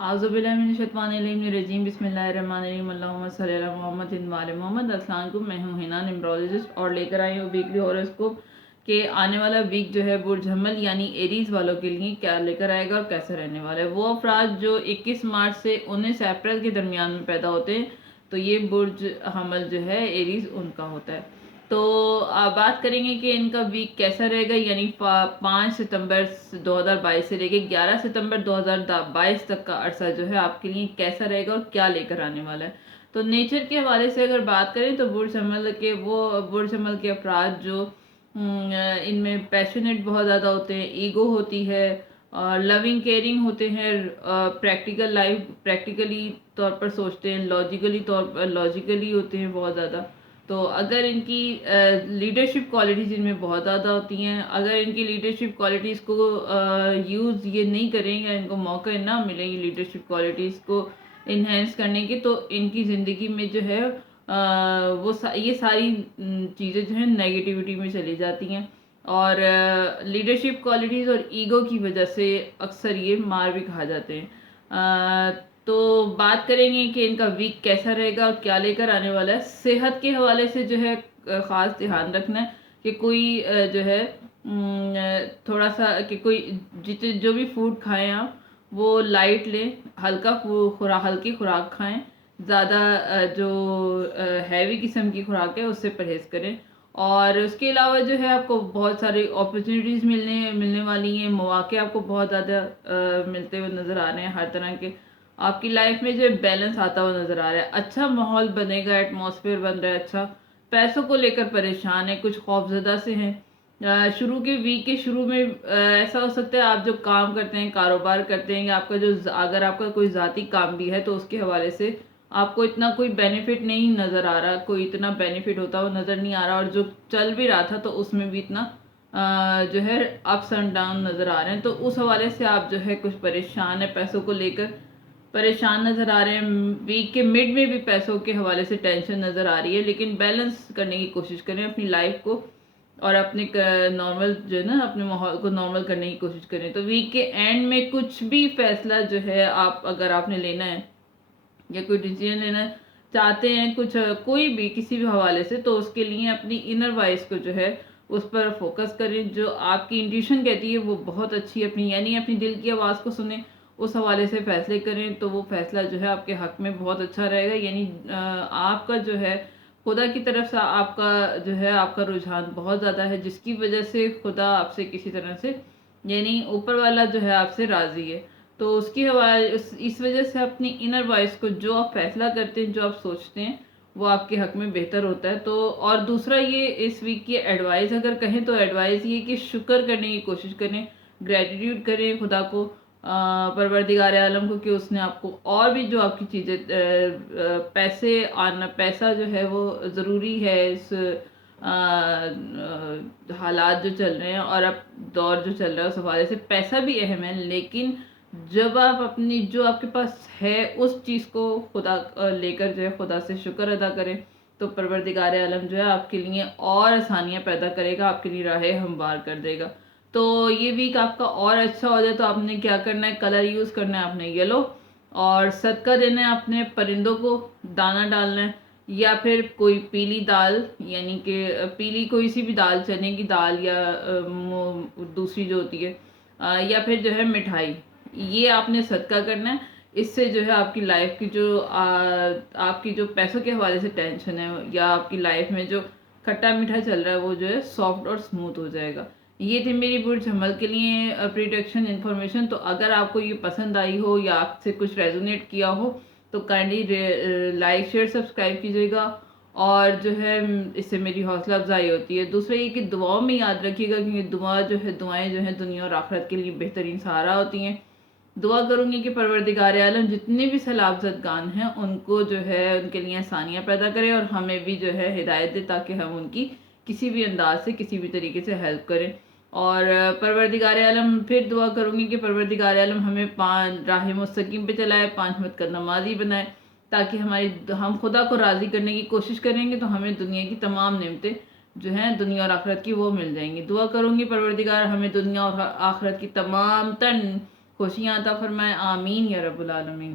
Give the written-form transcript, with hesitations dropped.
आज़ु बिल्लाहि मिनश-शैतानिर-रजीम बिस्मिल्लाहिर्रहमानिर्रहीम अल्लाहुम्मा सल्लि अला मुहम्मदिन व आले मोहम्मद। अस्सलाम वालेकुम, मैं हूँ हिना न्यूमरोलॉजिस्ट और लेकर आई हूँ वीकली हॉरोस्कोप के आने वाला वीक जो है बुर्ज हमल यानी एरीज वालों के लिए क्या लेकर आएगा और कैसा रहने वाला है। वो अफराद जो 21 मार्च से 19 अप्रैल के दरमियान में पैदा होते हैं तो ये बुर्ज हमल जो है एरीज उनका होता है। तो आप बात करेंगे कि इनका वीक कैसा रहेगा, यानी 5 सितंबर 2022 से लेके 11 सितंबर 2022 तक का अरसा जो है आपके लिए कैसा रहेगा और क्या लेकर आने वाला है। तो नेचर के हवाले से अगर बात करें तो बुर्ज हमल के अफराद जो इनमें पैशनेट बहुत ज़्यादा होते हैं, ईगो होती है, लविंग केयरिंग होते हैं, प्रैक्टिकली तौर पर सोचते हैं, लॉजिकली होते हैं बहुत ज़्यादा। तो अगर इनकी लीडरशिप क्वालिटीज़ इनमें बहुत ज़्यादा होती हैं, अगर इनकी लीडरशिप क्वालिटीज़ को यूज़ ये नहीं करेंगे, इनको मौका ना मिले ये लीडरशिप क्वालिटीज़ को इन्हेंस करने के, तो इनकी ज़िंदगी में जो है ये सारी चीज़ें जो है नेगेटिविटी में चली जाती हैं और लीडरशिप क्वालिटीज़ और ईगो की वजह से अक्सर ये मार भी खा जाते हैं। तो बात करेंगे कि इनका वीक कैसा रहेगा और क्या लेकर आने वाला है। सेहत के हवाले से जो है ख़ास ध्यान रखना है कि कोई जो है थोड़ा सा कि कोई जितने जो भी फूड खाएं आप वो लाइट लें, हल्की खुराक खाएं, ज़्यादा जो हैवी किस्म की खुराक है उससे परहेज़ करें। और उसके अलावा जो है आपको बहुत सारी अपॉर्चुनिटीज़ मिलने वाली हैं, मौक़े आपको बहुत ज़्यादा मिलते हुए नज़र आ रहे हैं। हर तरह के आपकी लाइफ में जो बैलेंस आता हुआ नज़र आ रहा है, अच्छा माहौल बनेगा, एटमॉस्फेयर बन रहा है अच्छा। पैसों को लेकर परेशान है, कुछ खौफजदा से हैं। शुरू के वीक के शुरू में ऐसा हो सकता है आप जो काम करते हैं, कारोबार करते हैं, या आपका जो अगर आपका कोई ज़ाती काम भी है तो उसके हवाले से आपको इतना कोई बेनिफिट नहीं नज़र आ रहा, कोई इतना बेनिफिट होता हुआ नज़र नहीं आ रहा, और जो चल भी रहा था तो उसमें भी इतना जो है अप्स एंड डाउन नज़र आ रहे हैं। तो उस हवाले से आप जो है कुछ परेशान है, पैसों को लेकर परेशान नज़र आ रहे हैं। वीक के मिड में भी पैसों के हवाले से टेंशन नज़र आ रही है, लेकिन बैलेंस करने की कोशिश करें अपनी लाइफ को और अपने नॉर्मल जो है ना अपने माहौल को नॉर्मल करने की कोशिश करें। तो वीक के एंड में कुछ भी फैसला जो है अगर आपने लेना है या कोई डिसीजन लेना चाहते हैं कुछ कोई भी किसी भी हवाले से, तो उसके लिए अपनी इनर वॉइस को जो है उस पर फोकस करें। जो आपकी इंट्यूशन कहती है वो बहुत अच्छी अपनी यानी अपनी दिल की आवाज़ को सुने, उस हवाले से फैसले करें तो वो फैसला जो है आपके हक में बहुत अच्छा रहेगा। यानी आपका जो है खुदा की तरफ से आपका जो है आपका रुझान बहुत ज़्यादा है, जिसकी वजह से खुदा आपसे किसी तरह से यानी ऊपर वाला जो है आपसे राज़ी है। तो उसकी हवाले इस वजह से अपनी इनर वॉइस को जो आप फैसला करते हैं, जो आप सोचते हैं वो आपके हक में बेहतर होता है। तो और दूसरा ये इस वीक की एडवाइस अगर कहें तो एडवाइस ये कि शुक्र करने की कोशिश करें, ग्रेटिट्यूड करें खुदा को, परवरदिगार आलम को, कि उसने आपको और भी जो आपकी चीज़ें पैसा जो है वो ज़रूरी है इस हालात जो चल रहे हैं और अब दौर जो चल रहा है उस हवाले से पैसा भी अहम है, लेकिन जब आप अपनी जो आपके पास है उस चीज़ को खुदा लेकर जो है खुदा से शुक्र अदा करें तो परवरदिगार आलम जो है आपके लिए और आसानियाँ पैदा करेगा, आपके लिए राहें हमवार कर देगा। तो ये वीक आपका और अच्छा हो जाए तो आपने क्या करना है, कलर यूज़ करना है आपने येलो, और सदका देना है अपने परिंदों को, दाना डालना है, या फिर कोई पीली दाल यानी कि पीली कोई सी भी दाल, चने की दाल या दूसरी जो होती है, या फिर जो है मिठाई, ये आपने सदका करना है। इससे जो है आपकी लाइफ की जो आपकी जो पैसों के हवाले से टेंशन है या आपकी लाइफ में जो खट्टा मीठा चल रहा है वो जो है सॉफ्ट और स्मूथ हो जाएगा। ये थी मेरी बुर्ज हमल के लिए प्रिडिक्शन इन्फॉर्मेशन। तो अगर आपको ये पसंद आई हो या आपसे कुछ रेजोनेट किया हो तो काइंडली लाइक शेयर सब्सक्राइब कीजिएगा, और जो है इससे मेरी हौसला अफजाई होती है। दूसरा ये कि दुआओं में याद रखिएगा, क्योंकि दुआएं जो है दुनिया और आखिरत के लिए बेहतरीन सहारा होती हैं। दुआ करूँगी कि परवरदिगार आलम जितने भी सलाबज़दगान हैं उनको जो है उनके लिए आसानियाँ पैदा करे और हमें भी जो है हिदायत दे ताकि हम उनकी किसी भी अंदाज से किसी भी तरीके से हेल्प करें। और परवरदिगार आलम फिर दुआ करूँगी कि परवरदिगार आलम हमें 5 राह मुस्तकीम पे चलाए, 5 वक्त का नमाजी बनाए, ताकि हम खुदा को राज़ी करने की कोशिश करेंगे तो हमें दुनिया की तमाम नेमतें जो हैं दुनिया और आखिरत की वो मिल जाएंगी। दुआ करूँगी परवरदिगार हमें दुनिया और आखिरत की तमाम خوشیاں عطا فرمائے، آمین یا رب العالمین۔